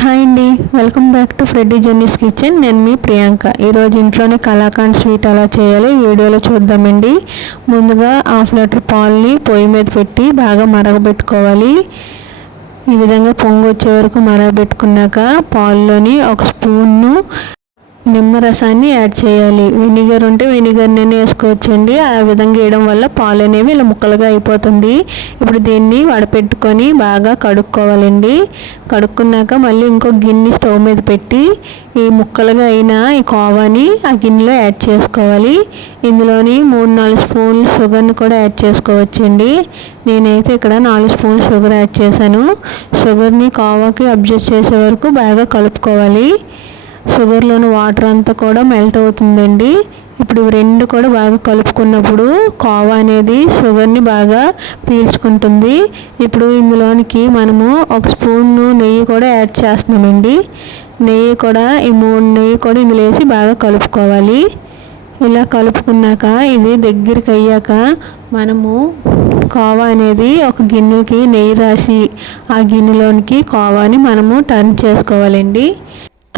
Hi అండి welcome back to Freddy Jenny's kitchen నేను మీ ప్రియాంక. ఈరోజు ఇంట్లోనే కలాకాండ్ స్వీట్ ఎలా చేయాలి. వీడియోలో చూద్దామండి. ముందుగా హాఫ్ లీటర్ పాల్ని పొయ్యి మీద పెట్టి బాగా మరగబెట్టుకోవాలి. ఈ విధంగా పొంగు వచ్చే వరకు మరగబెట్టుకున్నాక పాల్లోని ఒక స్పూన్ను నిమ్మరసాన్ని యాడ్ చేయాలి. వెనిగర్ ఉంటే వెనిగర్ని వేసుకోవచ్చండి. ఆ విధంగా వేయడం వల్ల పాలు అనేవి ఇలా ముక్కలుగా అయిపోతుంది. ఇప్పుడు దీన్ని వడపెట్టుకొని బాగా కడుక్కోవాలండి. కడుక్కున్నాక మళ్ళీ ఇంకో గిన్నె స్టవ్ మీద పెట్టి ఈ ముక్కలుగా అయిన ఈ కోవాని ఆ గిన్నెలో యాడ్ చేసుకోవాలి. ఇందులోని మూడు నాలుగు స్పూన్లు షుగర్ని కూడా యాడ్ చేసుకోవచ్చండి. నేనైతే ఇక్కడ నాలుగు స్పూన్లు షుగర్ యాడ్ చేశాను. షుగర్ని కోవాకి అబ్జర్వ్ చేసే వరకు బాగా కలుపుకోవాలి. షుగర్లోని వాటర్ అంతా కూడా మెల్ట్ అవుతుందండి. ఇప్పుడు రెండు కూడా బాగా కలుపుకున్నప్పుడు కోవా అనేది షుగర్ని బాగా పీల్చుకుంటుంది. ఇప్పుడు ఇందులోనికి మనము ఒక స్పూన్ నెయ్యి కూడా యాడ్ చేస్తున్నామండి. నెయ్యి కూడా ఈ మూడు నెయ్యి కూడా ఇందులో వేసి బాగా కలుపుకోవాలి. ఇలా కలుపుకున్నాక ఇది దగ్గరికి అయ్యాక మనము కోవా అనేది ఒక గిన్నెకి నెయ్యి రాసి ఆ గిన్నెలోనికి కోవాని మనము టర్న్ చేసుకోవాలండి.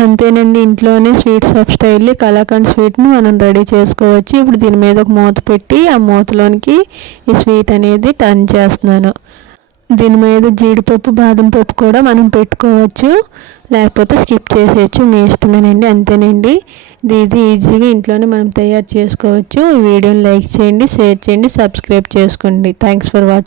అంతేనండి ఇంట్లోనే స్వీట్ షాప్ స్టైల్ కలాకండ్ స్వీట్ని మనం రెడీ చేసుకోవచ్చు. ఇప్పుడు దీని మీద ఒక మూత పెట్టి ఆ మూతలోనికి ఈ స్వీట్ అనేది టర్న్ చేస్తున్నాను. దీని మీద జీడిపప్పు బాదం పప్పు కూడా మనం పెట్టుకోవచ్చు. లేకపోతే స్కిప్ చేసేయచ్చు మీ ఇష్టమేనండి అంతేనండి. ఇది ఈజీగా ఇంట్లోనే మనం తయారు చేసుకోవచ్చు. ఈ వీడియోని లైక్ చేయండి షేర్ చేయండి సబ్స్క్రైబ్ చేసుకోండి. Thanks for watching